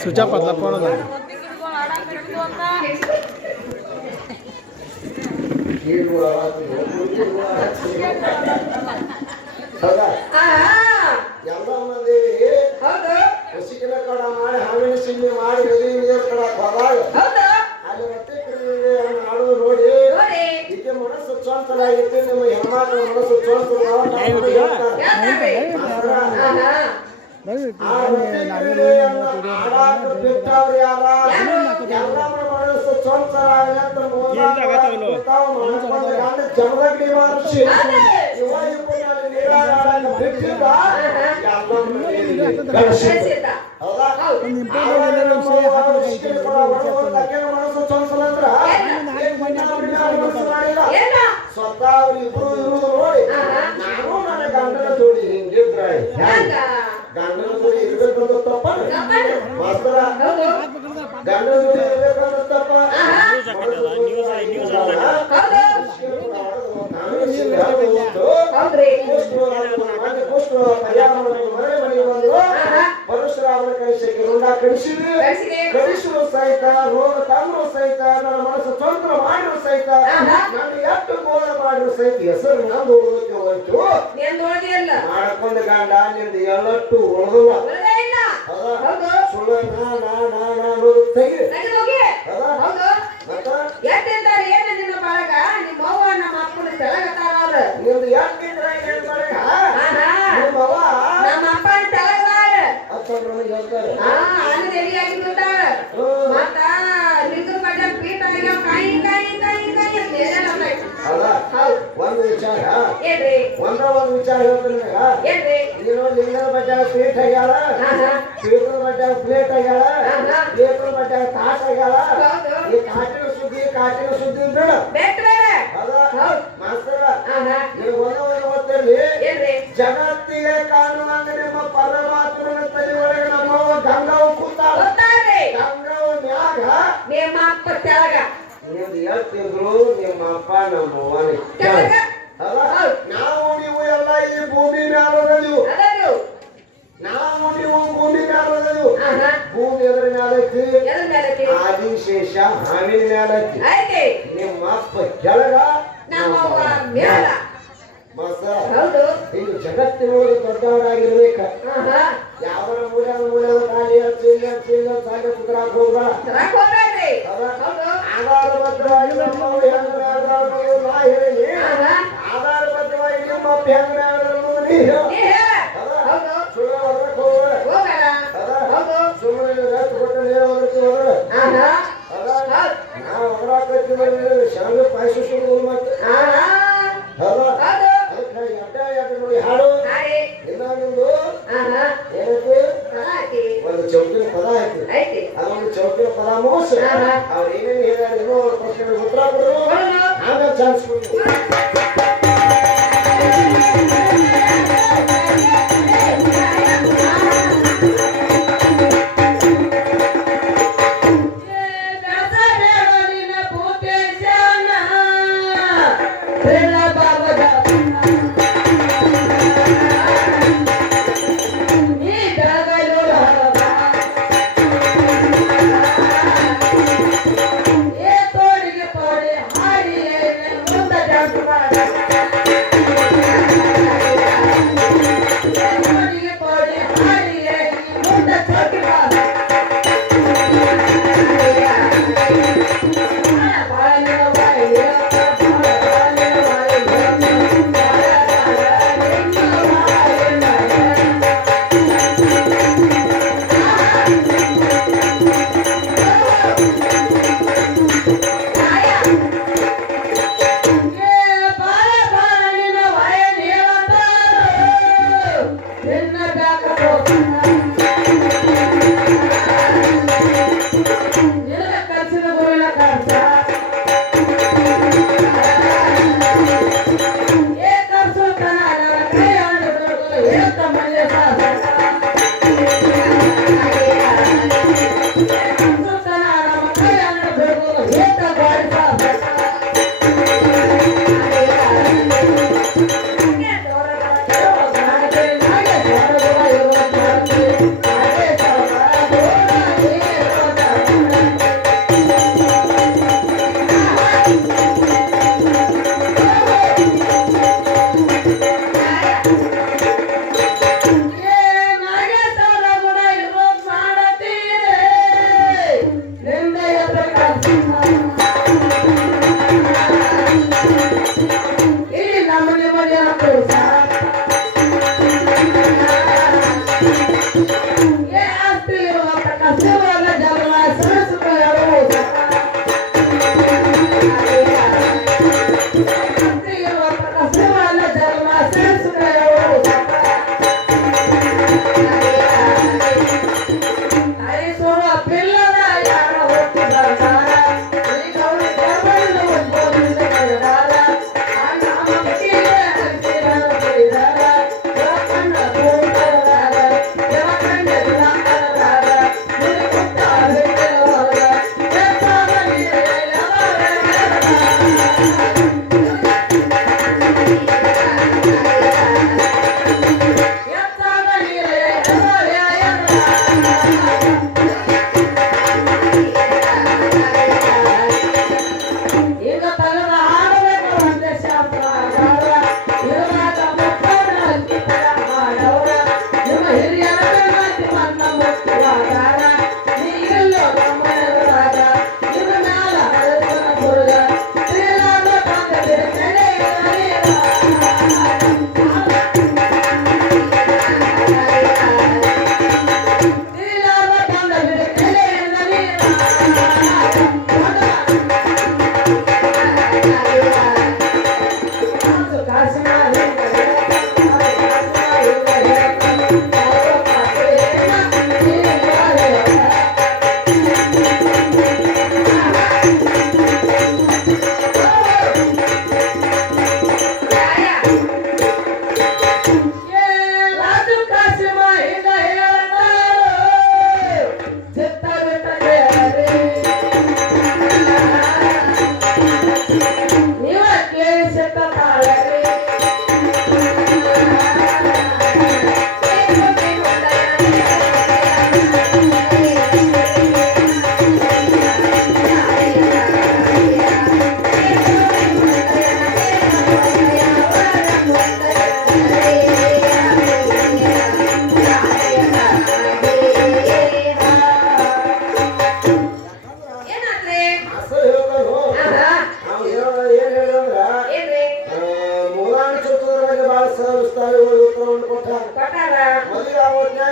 Switch off ಅದ phone ಅದ ಎಲ್ಲ ಮಂದಿ ಹಸಿಕಿನ ಕಡ ಮಾಡಿ ಹಾವಿನ ಸಿಂಗಿ ಮಾಡಿ ನೀರು ಕಡಕ್ ಹೋದಾಗ ಅಲ್ಲಿ ರೊಟ್ಟಿ ಆಡುದು ನೋಡಿ ಇದಕ್ಕೆ ಮನಸ್ಸು ಚೋಂತಲಾಗಿತ್ತು ನಿಮ್ಮ ಹೆಣ್ಮಕ್ಳ ಮನಸ್ಸು ಬಿಟ್ಟವ್ರು ಯಾರ ಎಲ್ಲರ ಮನಸ್ಸು ಜಮದಗ್ನಿ ಮಹರ್ಷಿ ಸ್ವತಃ ಅವ್ರಿಬ್ರು ಇರುವುದು ನೋಡಿ ನಾನು ನನ್ನ ಗಂಡನ ಜೋಡಿ ಹಿಂಗಿದ್ರೆ ಗಂಡನ ಜೋಡಿ ಇರ್ಬೇಕಂತ ತಪ್ಪ ಮಾಸ್ತರ ಗಂಡನ ಜೋಡಿ ಇರ್ಬೇಕಂತ ತಪ್ಪ ಪರಶುರಾಮನ ಕಳಿಸಕ್ಕೆ ರುಂಡ ಕಳಿಸುವ ಸಹಿತ ರೋಗ ತಾಂದ್ರು ಸಹಿತ ನನ್ನ ಮನಸ್ಸು ತೊಂದ್ರ ಮಾಡಿರುವ ಸಹಿತ ನಾನು ಎಷ್ಟು ಗೋಳ ಮಾಡಿರುವ ಸಹಿತ ಹೆಸರು ನಂದು ಉಳಿಕೆ ಹೋಯ್ತು ಮಾಡ್ಕೊಂಡ ಗಂಡ ನಿಂದು ಎಲ್ಲಟ್ಟು ಉಳಿದಿಲ್ಲ ಸುಳ್ಳು ಅನ್ನೋದು ತೆಗಿ ನಿಮ್ದು ಯಾಕಿದ್ರ ನಿಮ್ಮವ್ವ ಹೇಳ್ತಾರೆ ಒಂದು ವಿಚಾರ ಒಂದು ವಿಚಾರ ಹೇಳ್ತೀನಿ ನೀನು ಲಿಂಗದ ಬಡ್ಡ ಪೀಠ ಆಗ್ಯಾಳ ಪೀಠದ ಬಡ್ಡ ಪ್ಲೇಟ್ ಆಗ್ಯಾಳ ಪ್ಲೇಟದ ಬಡ್ಡ ತಾಟ್ ಆಗ್ಯಾಳ ಈ ಕಾಟಿನ ಸುದ್ದಿ ಬಿಡ ಮಾಸ್ತರ ನೀವು ಒಂದೊಂದು ಗೊತ್ತಿರಲಿ ಜಗತ್ತಿಗೆ ಕಾಣುವಂಗ ನಿಮ್ಮ ಪರಮಾತ್ಮನ ತಲೆ ಒಳಗೆ ನಮ್ಮವ್ವ ಗಂಗಾವು ಕೂತಾಳ ಗಂಗಾವು ಮ್ಯಾಗ ನಿಮ್ಮ ಅಪ್ಪ ಕೆಳಗ ನಿಮ್ದು ಎಷ್ಟಿದ್ರು ನಿಮ್ಮ ಅಪ್ಪ ನಮ್ಮವ್ವನೇ ನಾವು ನೀವು ಎಲ್ಲ ಈ ಭೂಮಿ ಮ್ಯಾಲದೀವು ನಾವು ನೀವು ಭೂಮಿ ಮ್ಯಾಲದೀವು ಭೂಮಿ ಎದ್ರ ಮ್ಯಾಲೈತಿ ಆದಿಶೇಷ ಹಾವಿನ ಮ್ಯಾಲೈತಿ ನಿಮ್ಮ ಅಪ್ಪ ಕೆಳಗ ನಮ್ಮವ್ವ ಮ್ಯಾಲ ಈಗ ಜಗತ್ತಿನೊಳಗೆ ದೊಡ್ಡವರಾಗಿರ್ಬೇಕ ಯಾವರ ಮೂಲ ಖಾಲಿ ಸಾಗ ಸುಧಾರಕ್ ಹೋಗ್ಬೇಡ ಆಧಾರಬದ್ಧವಾಗಿ ನಮ್ಮವ್ರು ನಾ ಹೇಳಿ ಆಧಾರಬದ್ಧವಾಗಿ ನಿಮ್ಮ ಅಪ್ಪ ಹೆಂಗ ನೀ ಸುಳ್ಳು ಹೊರಕ್ ಹೋಗ್ಬೇಡ ಸುಮ್ಮನೆ ಕೊಟ್ಟ ನೇರ ಹೋದ್ರೆ ನಾವು ಹೊರಕತ್ತೀವಿ ಶಾಂಗ ಪಾಯಸ ಸುಳ್ಳು ಮತ್ತೆ ಹಾಡು ಇಲ್ಲ ನಿಮ್ದು ಏನೈತಿ ಒಂದು ಚೌಕಿನ ಪದ ಐತಿ ಅದೊಂದು ಚೌಕಿನ ಪದ ಮೋಸ ಅವ್ರು ಏನೇನು ಹೇಳ್ಯಾರ ಏನೋ ಅವ್ರ ಪ್ರಶ್ನೆಗೆ ಉತ್ತರ ಕೊಡು ಆಮೇಲೆ ಚಾನ್ಸ್ ಕೊಡು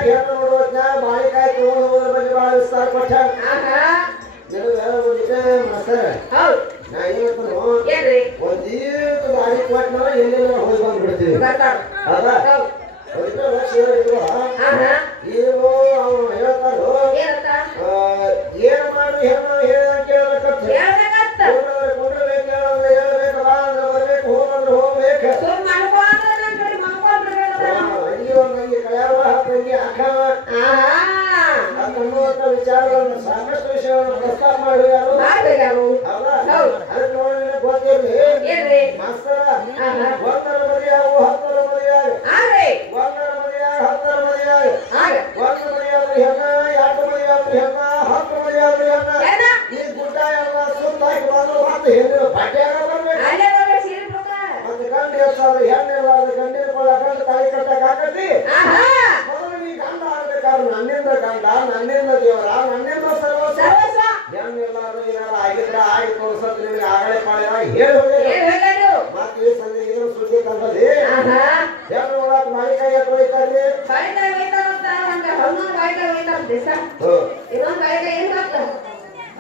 ಹೆಣ್ಣು ನೋಡುವತ್ನ್ಯಾಗ ಬಾಳಿಕಾಯಿ ತಗೊಂಡು ಹೋಗೋದ್ರ ಬಗ್ಗೆ ಭಾಳ ವಿಸ್ತಾರ ಕೊಟ್ಟ ನಿನಗೆ ಮಾಸ್ತರ ನಾ ಏನಂತನು ಒಂದೀಟು ದಾರಿ ಕೊಟ್ಟನ ಎಲ್ಲೆಲ್ಲ ಹೋಗಿ ಬಂದ್ಬಿಡ್ತೀವಿ ಹೌದಾ ಅದಕ್ಕೆ ಲಕ್ಷ ಇರುವ ಏನು ಅವನು ಹೇಳ್ತಾರೋ ಏನು ಮಾಡು ಹೆಣ್ಣು ಕೇಳಬೇಕಂತ ಕೊಂಡ್ರಬೇಕು ಹೇಳ್ಬೇಕು ಬಾ ಅಂದ್ರೆ ಬರ್ಬೇಕು ಹೋಗಂದ್ರೆ ಹೋಗ್ಬೇಕು ಅಡಿಗೆ ಒಂದಂಗೆ ಕಳ್ಯಾವ ಹತ್ತಂಗೆ ಹಾಕವ ಅನ್ನುವಂಥ ವಿಚಾರಗಳನ್ನು ಸಾಕಷ್ಟು ವಿಷಯಗಳನ್ನು ಪ್ರಸ್ತಾಪ ಮಾಡಿದ್ರು ಅದಕ್ಕೆ ನೋಡಿ ಗೊತ್ತಿರಲಿ ಮಾಸ್ತರ ಒಂದರ ಮದುವೆಯಾಗು ಹತ್ತರ ಮದುವೆಯಾಗ ಒಂದರ ಮದುವೆಯಾಗ ಹತ್ತರ ಮದುವೆಯಾಗ ಒಂದು ಮದುವೆಯಾದ್ರು ಹೆಣ್ಣ ಎರಡು ಮದುವೆಯಾದ್ರು ಹೆಣ್ಣ ಹತ್ತು ಮದುವೆಯಾದ್ರು ಹೆಣ್ಣ ಈ ಗುಡ್ಡ ಎಲ್ಲ ಸುತ್ತ ಹಾಕಿ ಬಂದ್ರು ಮತ್ತೆ ಹೆಣ್ಣಿನ ಬಟ್ಟೆಯಾಗ ಬರ್ಬೇಕು ಮತ್ತೆ ಗಂಡು ಹೆಚ್ಚಾದ್ರೆ ಹೆಣ್ಣಿರ್ಲಾರ್ದು ಗಂಡಿನ ಕೊಳ್ಳ ಗಂಡು ತಾಯಿ ಕಟ್ಟಕ್ಕೆ ಹಾಕತಿ ಮೊದಲು ನೀ ಗಂಡ ಆಗ್ಬೇಕಾದ್ರೆ ನನ್ನಿಂದ ಗಂಡ ನನ್ನಿಂದ ದೇವರ ನನ್ನಿಂದ ಸರ್ವಸ್ವ ಹೆಣ್ಣಿರ್ಲಾರ್ದು ಏನಾರ ಆಗಿದ್ರೆ ಆಗಿ ತೋರ್ಸತ್ ನಿನಗೆ ಆಗಲೇ ಪಾಳ್ಯ ಹೇಳಿ ಮತ್ತೆ ಈ ಸಂಜೆ ಇದನ್ನು ಸುದ್ದಿ ತಂದಲ್ಲಿ ಹೆಣ್ಣು ನೋಡಕ್ ಮಾಳಿಕಾಯಿ ಎತ್ತು ಹೋಯ್ತಾರ್ರಿ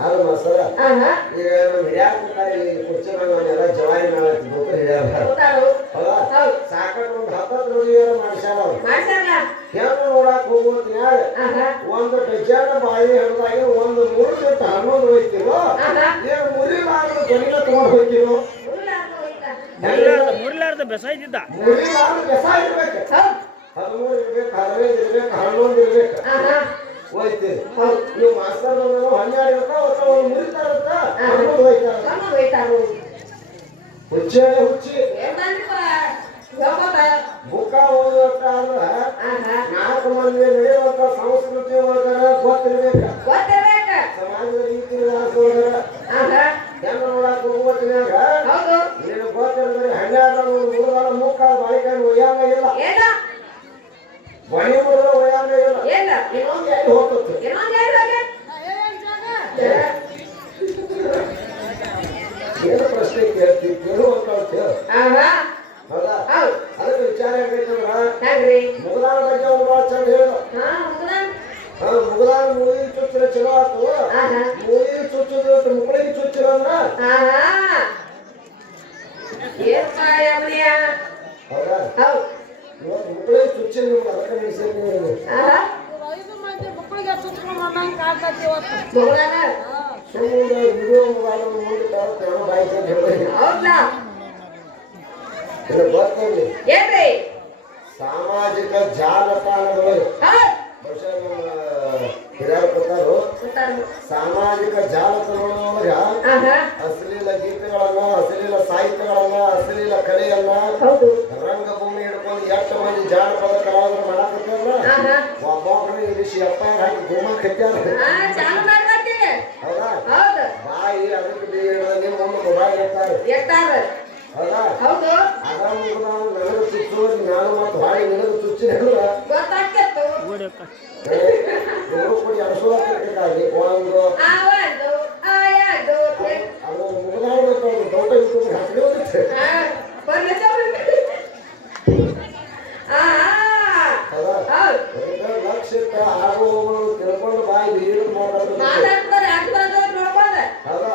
ಅದು ಮಾಸ್ತರ ಈಗ ನಮ್ಮ ಹಿರಿಯಾರ ಕುರ್ಚಿ ನಾವೆಲ್ಲ ಜವಾರಿ ಮಾಡ್ತಿದ್ವು ಹಿರಿಯಾರ ಸಾಕಷ್ಟು ಒಂದು 10 ಮದುವೆಯರ ಮಾಡ್ಸ್ಯಾರ ಅವ್ರು ಹೆಣ್ಣು ನೋಡಕ್ ಹೋಗೋತ್ನ್ಯಾಗ ಒಂದು ಡಜನ್ ಬಾಯಿ ಹಣ್ಣಾಗಿ ಒಂದು 3 ಬಿಟ್ಟು 11 ಹೋಯ್ತಿರೋ ಏನು ಮುರಿಲಾರ್ದು ಕೊನೆಗೆ ತಗೊಂಡು ಹೋಗ್ತಿರೋ ಮುರಿಲಾರ್ದ ಬೆಸಾಯ್ತಿದ್ದ ಮುರಿಲಾರ್ದು ಬೆಸಾಯ ಇರ್ಬೇಕು 13 ಇರ್ಬೇಕು 15 ಇರ್ಬೇಕು 11 ಇರ್ಬೇಕು ಹೋಯ್ತೀರಿ ನೀವು ಮಾಸ್ತರ್ 12 ಇರ್ತಾವ ಒಂದು ಮುರಿತಾರಂತ 11 ಹೋಯ್ತಾರ ಹುಚ್ಚಿ ಬುಕ್ಕ ಓದುವಷ್ಟ ಅಂದ್ರ 4 ಮಂದಿ ನಡೆಯುವಂತ ಸಂಸ್ಕೃತಿ ಒಳಗರ ಗೊತ್ತಿರ್ಬೇಕ ಸಮಾಜದ ರೀತಿ ಹೆಣ್ಣು ನೋಡಕ್ ಹೋಗುವತ್ತಿನಾಗ ನೀನು ಗೊತ್ತಿರಿದ್ರೆ 12 3 ಮುಕ್ಕ ಬಾಳಿಕಾಯಿ ಒಯ್ಯಾಂಗ ಇಲ್ಲ ಬಣಿ ಮುರಿದ ಒಯ್ಯಾಂಗ ಇಲ್ಲ ಇನ್ನೊಂದು ಎಲ್ಲಿ ಹೋಗ್ತದೆ ಏನು ಪ್ರಶ್ನೆ ಕೇಳ್ತೀವಿ ಕೇಳುವಂತ ಹೌದಾ ಅದಕ್ಕೆ ವಿಚಾರ ಆಗೈತಂದ್ರ ಮುಗದಾನ ಬಗ್ಗೆ ಅವ್ರು ಭಾಳ ಚಂದ ಹೇಳ ಮುಗದಾನ ಮೂವಿ ಚುಚ್ಚಿರ ಚಲೋ ಆತು ಮೂವಿ ಚುಚ್ಚುದು ಮುಕ್ಕಳಿಗೆ ಚುಚ್ಚಿರ ಅಂದ್ರ ಹೌದಾ ಇವತ್ತು ಮುಕ್ಕಳಿಗೆ ಚುಚ್ಚಿನ ನಿಮ್ಗೆ ಅದಕ್ಕೆ ನಿಲ್ಸಿರಿ ನೀವು ಸುಮ್ಮನೆ ವಿಡಿಯೋ ಮೊಬೈಲ್ ಮುಂದೆ ಬಾಯ್ತು ಅಂತ ಹೇಳ್ತಾರೆ ಗೊತ್ತೇನ್ರಿ ಸಾಮಾಜಿಕ ಜಾಲತಾಣಗಳು ಬಹುಶಃ ನಮ್ಮ ಹಿರಿಯರ ಪ್ರಕಾರ ಸಾಮಾಜಿಕ ಜಾಲತಾಣಗಳೊಳಗ ಅಶ್ಲೀಲ ಗೀತೆಗಳನ್ನ ಅಶ್ಲೀಲ ಸಾಹಿತ್ಯಗಳನ್ನ ಅಶ್ಲೀಲ ಕಲೆಯನ್ನ ರಂಗಭೂಮಿ ಹಿಡ್ಕೊಂಡು 8 ಮಂದಿ ಜಾನಪದ ಕಲಾವಿದರು ಮಾಡಾಕತ್ತಲ್ಲ ಒಬ್ಬೊಬ್ರು ಇಲ್ಲಿ ಅಪ್ಪ ಹಾಕಿ ಗುಮ್ಮ ಕಟ್ಟ್ಯಾರ ಹೌದಾ ಬಾಯಿ ಅದಕ್ಕೆ ನಿಮ್ಮ ಒಂದು ಮೊಬೈಲ್ ಇರ್ತಾರೆ ಹೌದಾ ಅದ ನಾವು ನನಗೆ ಚುಚ್ಚು ನಾನು ಮತ್ತೆ ಬಾಯಿ ನಿನಗೆ ಚುಚ್ಚಿನ ಇವರು ಕೂಡಿ ಅನಿಸೋದಾಗಿ ಒಂದು ಅದು ಮುಗಿದಾಡ್ಬೇಕು ಅವ್ರು ದೊಡ್ಡ ಇಟ್ಕೊಂಡು ಹಾಕಿ ಹೋಗುತ್ತೆ ಹೌದಾ ಲಕ್ಷ ಆಗುವವರು ತಿಳ್ಕೊಂಡು ಬಾಯಿ ನೀರು ಮಾತಾಡ್ತಾರೆ ಹೌದಾ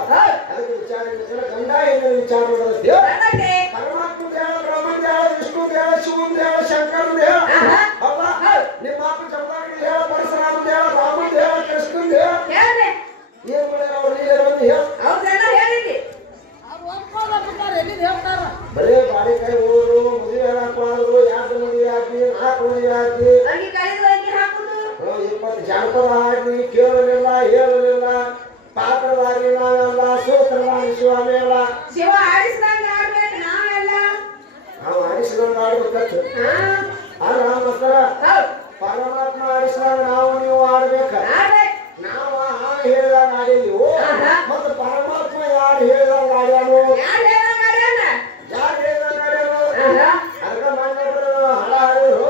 ಅದಕ್ಕೆ ವಿಚಾರ ಗಂಡ ಏನು ವಿಚಾರ ಮಾಡೋದು ಪರಮಾತ್ಮ ದೇವ ಬ್ರಹ್ಮನ್ ದೇವ ವಿಷ್ಣು ದೇವ ಶಿವನ್ ದೇವ ಶಂಕರನ್ ದೇವ ಹೌದಾ ನಿಮ್ಮ ಅಪ್ಪ ಚಂದ್ರಗಿರಿ ದೇವ ಪರಶುರಾಮ ದೇವ ರಾಮನ್ ದೇವ ಕೃಷ್ಣನ್ ದೇವ ಏನ್ ಮಾಡ್ಯಾರ ಅವ್ರು ಬರೇ ಬಾಳಿಕಾಯಿ ಹೋದ್ರು ಮದುವೆ ಹಾಕೋದ್ರು 2 ಮದುವೆ ಹಾಕಿ 4 ಮದುವೆ ಹಾಕಿ 20 ಜಾನಪದ ಹಾಕಿ ಕೇಳಲಿಲ್ಲ ಹೇಳಲಿಲ್ಲ ಪಾತ್ರಧಾರಿ ನಾವೆಲ್ಲ ಸೂತ್ರಧಾರಿ ಶಿವಮೇಳ ಶಿವ ಆಡಿಸಿದಂಗ ಆಡ್ಬೇಕು ನಾವೆಲ್ಲ ನಾವು ಆಡಿಸಿದಂಗ ಆಡ್ಬೇಕತ್ತು ಅಲ್ಲ ಮಾಸ್ತರ ಪರಮಾತ್ಮ ಆಡಿಸಿದಾಗ ನಾವು ನೀವು ಆಡ್ಬೇಕ ನಾವು ಹೇಳಿದಾಗ ಆಡಿದೀವು ಮತ್ತು ಪರಮಾತ್ಮ ಯಾರು ಹೇಳಿದಾಗ ಆಡ್ಯಾನು ಯಾರು ಹೇಳಿದಾಗ ಆಡ್ಯಾನು ಅದಕ್ಕೆ ಮಣ್ಣೊಬ್ರು ಹಳ ಹಾಡಿದ್ರು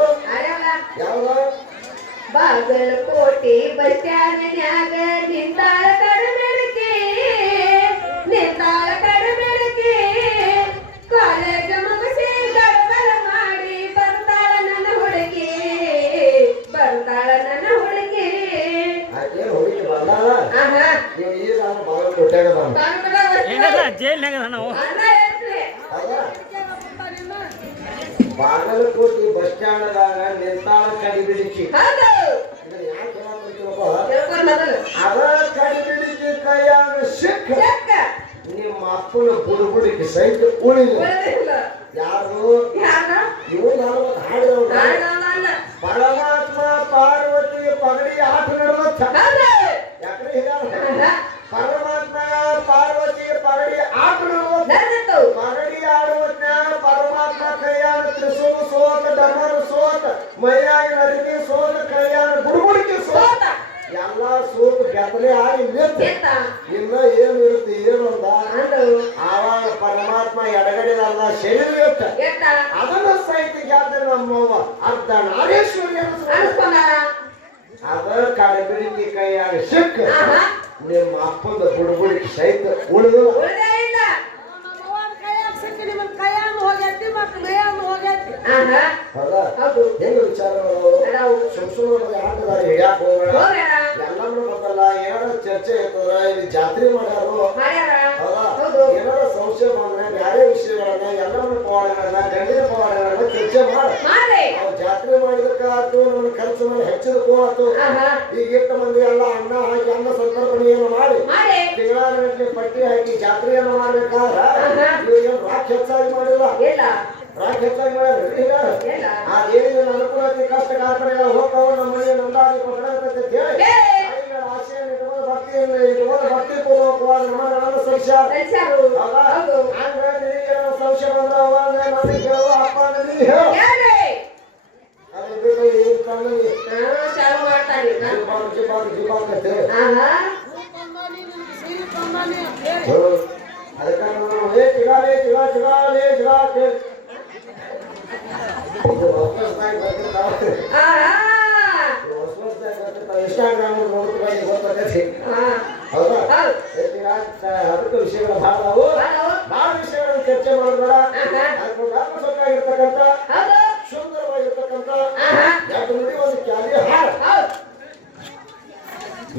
ಯಾವ್ದು ಬಾಗಲಕೋಟೆ ಬಸ್ ಸ್ಟ್ಯಾಂಡ್ನ್ಯಾಗ ನಿಂತಾಳ ಕಡಿಮೆಡಕೆ ಕಾಲೇಜ ಮುಗಿಸಿ ಗಡಬಡ ಮಾಡಿ ಬರ್ತಾಳ ನನ್ನ ಹುಡುಗಿ ಬರ್ತಾಳ ನನ್ನ ಹುಡುಗಿ ಆಕೇನು ಹುಡುಗಿ ಬಂದಾಳ ಆಹಾ ನೀವು ಈಗ ನಾನು ಬಾಗಿಲು ಕೊಟ್ಟಾಗ ಬಂದ ಏನಲ್ಲ ಜೈಲ್ನಾಗ ನಾವು ಅನ್ನ ಹೇಳ್ರಿ ಬಾಗಲಕೋಟೆ ಬಸ್ ಸ್ಟ್ಯಾಂಡ್ದಾಗ ನಿಂತಾಳ ಕಡಿಬಿಡಿಕಿ ಹೌದು ಇದನ್ನ ಯಾಕೆ ಹೇಳಾಕತ್ತೀವಪ್ಪ ತಿಳ್ಕೊಂಡ್ ಮೊದಲು ಅದ ಕಡಿಬಿಡಿಕಿ ಕೈಯಾಗ ಸಿಕ್ಕ ಚೆಕ್ಕ ನಿಮ್ಮ ಅಪ್ಪನ ಬುಡುಬುಡಿಕೆ ಸಹಿತ ಉಳಿದ ಉಳಿದಿಲ್ಲ ಯಾರು ಯಾರ ಇವು ನಾನು ಹಾಡಿದವ ನಾನಲ್ಲ ಪರಮಾತ್ಮ ಪಾರ್ವತಿ ಪಗಡಿ ಆಟ ನಡೆದ ಹೌದು ಯಾಕ್ರೆ ಹೇಳ್ಯಾರ ಆಹಾ ಪರಮಾತ್ಮ ಪಾರ್ವತಿ ಪಗಡಿ ಆಟ ನಡೆದ ನಡೆದಿತ್ತು ಪಗಡಿ ಆಡುವತ್ನ ಪರಮಾತ್ಮ ಕೈಯಾಗ ತ್ರಿಶೂಲ ಸೋತ ಡಮರ ಸೋತ ಮೈಯಾಗ ನದಿಗೆ ಸೋತ ಕೈಯಾಗ ಬುಡುಬುಡಿಕೆ ಸೋತ ಸೋತ ಎಲ್ಲ ಸೋತು ಬೆತ್ತಲೆ ಆಗಿ ನಿಂತ ಎತ್ತ ಇನ್ನ ಏನು ಇರುತ್ತೆ ಏನು ಅಂದ ಅಂದು ಆವಾಗ ಪರಮಾತ್ಮ ಎಡಗಡೆದಲ್ಲ ಶರೀರ ಇತ್ತ ಎತ್ತ ಅದನ್ನ ಸಹಿತ ಗೆದ್ದ ನಮ್ಮವ್ವ ಅರ್ಧ ನಾಗೇಶ್ವರಿ ಅನ್ಸ್ಕೊಂಡಾರ ಅದ ಕಡಬಿಡಿಕೆ ಕೈಯಾಗ ಸಿಕ್ಕ ಆಹಾ ನಿಮ್ಮ ಅಪ್ಪಂದ ಬುಡುಬುಡಿಕೆ ಸಹಿತ ಉಳಿದಿಲ್ಲ ಉಳಿದೇ ಇಲ್ಲ ಆಹಾ ಹೌದಾ ಹೌದು ಹೆಂಗ ವಿಚಾರಗಳು ಅದಾವು ಸುಮ್ಸುಮ್ಮನೆ ಆಟದಾರ ಹಿಡಿಯಾಕ ಹೋಗಬೇಡ ಹೋಗ್ಯಾರ ಎಲ್ಲರೂ ಗೊತ್ತಲ್ಲ ಏನಾರ ಚರ್ಚೆ ಇರ್ತದ್ರ ಇಲ್ಲಿ ಜಾತ್ರೆ ಮಾಡ್ಯಾರು ಮಾಡ್ಯಾರ ಹೌದಾ ಹೌದು ಏನಾರ ಸಂಶಯ ಬಂದ್ರೆ ಬೇರೆ ವಿಷಯಗಳನ್ನ ಎಲ್ಲರನ್ನ ಪವಾಡಗಳನ್ನ ಗಂಡಿನ ಪವಾಡಗಳನ್ನ ಚರ್ಚೆ ಮಾಡ ಮಾಡಿ ನಾವು ಜಾತ್ರೆ ಮಾಡಿದಕ್ಕಾತು ನಮ್ಮ ಖರ್ಚು ಮೇಲೆ ಹೆಚ್ಚಿದಕ್ಕೂ ಆತು ಆಹಾ ಈಗ ಎಷ್ಟು ಮಂದಿ ಎಲ್ಲ ಅನ್ನ ಹಾಕಿ ಅನ್ನ ಸಂತರ್ಪಣೆಯನ್ನು ಮಾಡಿ ಮಾಡಿ ತಿಂಗಳಾನುಗಟ್ಟಲೆ ಪಟ್ಟಿ ಹಾಕಿ ಜಾತ್ರೆಯನ್ನು ಮಾಡ್ಬೇಕಾದ್ರ ಆಹಾ. ಇವ್ರೇನು ರಾಕ್ ಹೆಚ್ಚಾಗಿ ಮಾಡಿಲ್ಲ ಇಲ್ಲ ರಾಕ್ ಹೆಚ್ಚಾಗಿ ಮಾಡ್ಯಾರ ಈಗ ಇಲ್ಲ ಆ ಏನಿನ ಅನುಕೂಲತೆ ಕಷ್ಟ ಕಾರ್ಪಣ್ಯಗಳು ಹೋಗ್ತಾವ ನಮ್ಮ ಮನೆಯ ನಮ್ದಾದಿ ಕೊಡಬೇಕು ಅಂತ ಹೇಳಿ ಏ ತಾಯಿಗಳ ಆಶೆಯನ್ನು ಇಟ್ಕೊಂಡು ಭಕ್ತಿ ಪೂರ್ವಕವಾದ ನಮಗಳನ್ನು ಸಹಿಸ್ಯಾರ ಕಳ್ಸ್ಯಾರು ಹೌದಾ ಹೌದು ಹಂಗ ನಿನಗೆ ಸಂಶಯ ಬಂದ್ರೆ ಅವಾಗ ನನಗೆ ಕೇಳುವ ಅಪ್ಪ ನೀ ಹೇಳು ಹೇಳ್ರಿ ಅದ್ರ ಬಿಟ್ಟು ಏನ್ ಕಣ್ಣಲ್ಲಿ ಚಾಲು ಮಾಡ್ತಾನೆ ಜಿಬಾಕ್ ಅಂತ ಹೇಳಿ ಆಹಾ ಅದಕ್ಕೆ ನಾವು ಜಿಗಾಲೆ ಜಿಗಾ ಜಿಗಾಲೆ ಜಿಗಾ ಅಂತ ಹೇಳಿ ಇದು ಹೊಸದಾಗಿ ಬರ್ತಿರ್ತಾವೆ ಆಹಾ ಹೊಸದಾಗಿ ಬರ್ತಿರ್ತಾವೆ ಇನ್ಸ್ಟಾಗ್ರಾಮ್ ನೋಡ್ತಾರೆ ಗೊತ್ತಾಗತ್ತೆ ಹಾ ಹೌದಾ ಹೌದು ಅದಕ್ಕೆ ವಿಷಯಗಳು ಭಾಳ ಅದಾವು ಹಲೋ ಭಾಳ ವಿಷಯಗಳನ್ನು ಚರ್ಚೆ ಮಾಡಬೇಡ ಆಹಾ ಅದಕ್ಕೆ ಜ್ಞಾಪಕವಾಗಿರ್ತಕ್ಕಂಥ ಹೌದು ಸುಂದರವಾಗಿರ್ತಕ್ಕಂಥ ಆಹಾ ಎರಡು ನುಡಿ ಒಂದು ಕ್ಯಾಲಿ ಹಾಡು ಹೌದು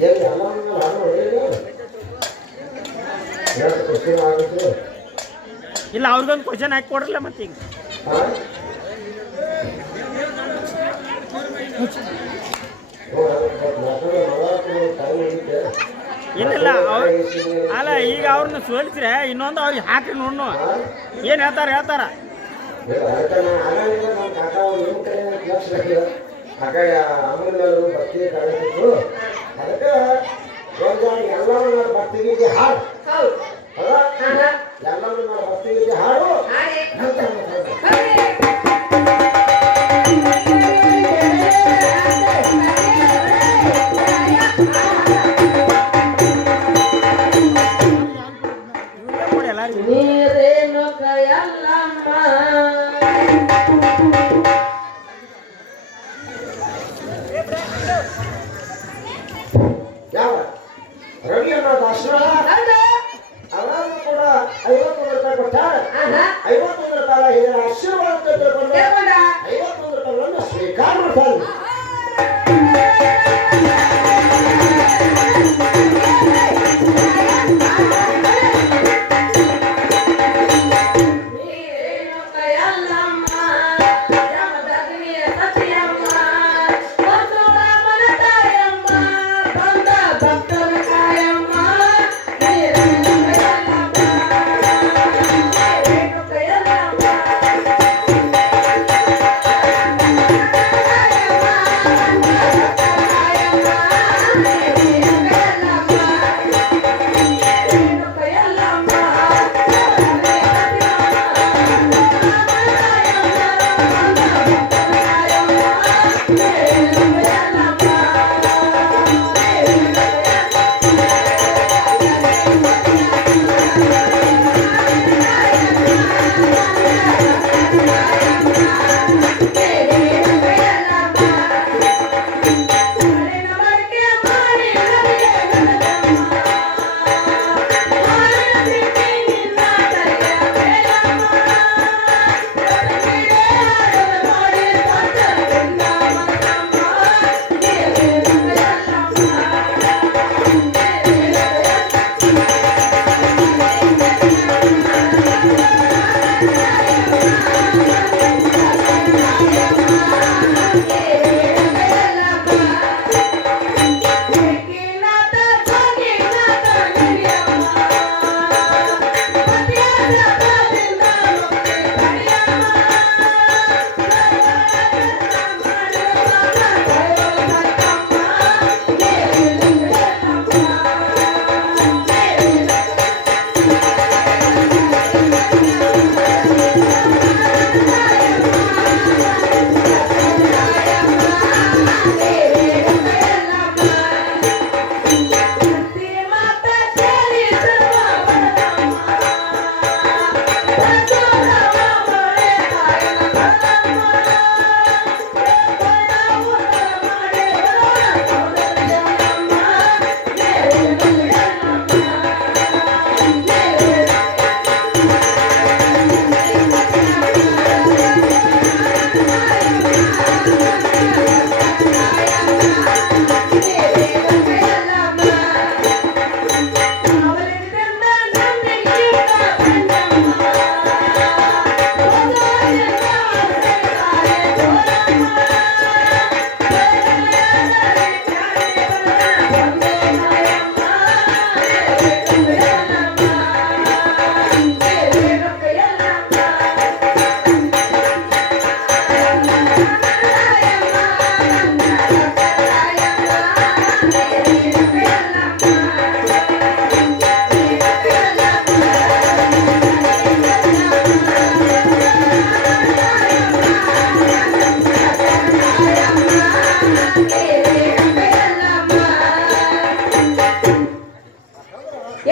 ಎಲ್ಲಿ ಎಲ್ಲ ಹಾಡು ಹೊಡೆಯಲಿ ಎರಡು ಕ್ವಶನ್ ಆಗುತ್ತೆ ಇಲ್ಲ ಅವ್ರಿಗೊಂದು ಕ್ವಶನ್ ಹಾಕಿ ಕೊಡ್ರಲ್ಲ ಮತ್ತೆ ಈಗ ಏನಿಲ್ಲ ಅವ್ರು ಅಲ್ಲ ಈಗ ಅವ್ರನ್ನ ಸೋಲಿಸ್ರೆ ಇನ್ನೊಂದು ಅವ್ರಿಗೆ ಹಾಕಿ ನೋಡ್ನು ಏನು ಹೇಳ್ತಾರ ಆ ಕಡೆ ಆಮೇಲೆ ಭಕ್ತಿ ಕರೆದಿತ್ತು ಅದಕ್ಕೆ ಎಲ್ಲರೂ ಭಕ್ತಿಗೆ ಹಾಡು ಹೌದು ಹೌದಾ ಆಹಾ ಎಲ್ಲರೂ ಭಕ್ತಿಗೆ ಹಾಡು ಹಾಡಿ ನಂತರ ಕೊಡಿ ಎಲ್ಲರಿಗೂ ನೀರೇನು ಕಯಲ್ಲಮ್ಮ ಯಾವ ರವಿ ಅನ್ನೋ ದಾಸರ ಹೌದು ಅವರನ್ನು ಕೂಡ 51 ರೂಪಾಯಿ ಕೊಟ್ಟಾರೆ ಆಹಾ 51 ರೂಪಾಯಿ ಇದರ ಆಶೀರ್ವಾದ ತಿಳ್ಕೊಂಡು ಕೇಳ್ಕೊಂಡ 51 ರೂಪಾಯಿಗಳನ್ನು ಸ್ವೀಕಾರ ಮಾಡ್ತಾರೆ ನೀರೇನು ಕಯಲ್ಲಮ್ಮ ಜಮದಗ್ನಿಯ ಸತಿಯಮ್ಮ ವಸುಳ ಮನತಾಯ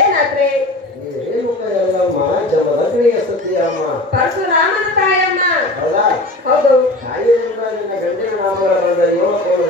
ಏನಾತ್ರಿ ಈ ರೇಣುಕ ಎಲ್ಲಮ್ಮ ಜಮದಗ್ನಿಗೆ ಸತಿಯಮ್ಮ ಪರಶುರಾಮನ ತಾಯಮ್ಮ ಹೌದಾ ಹೌದು ತಾಯಿಯಿಂದ ನಿನ್ನ ಗಂಡಿನ ನಾಮಗಳ ಬಂದ 7 ಕೋಳು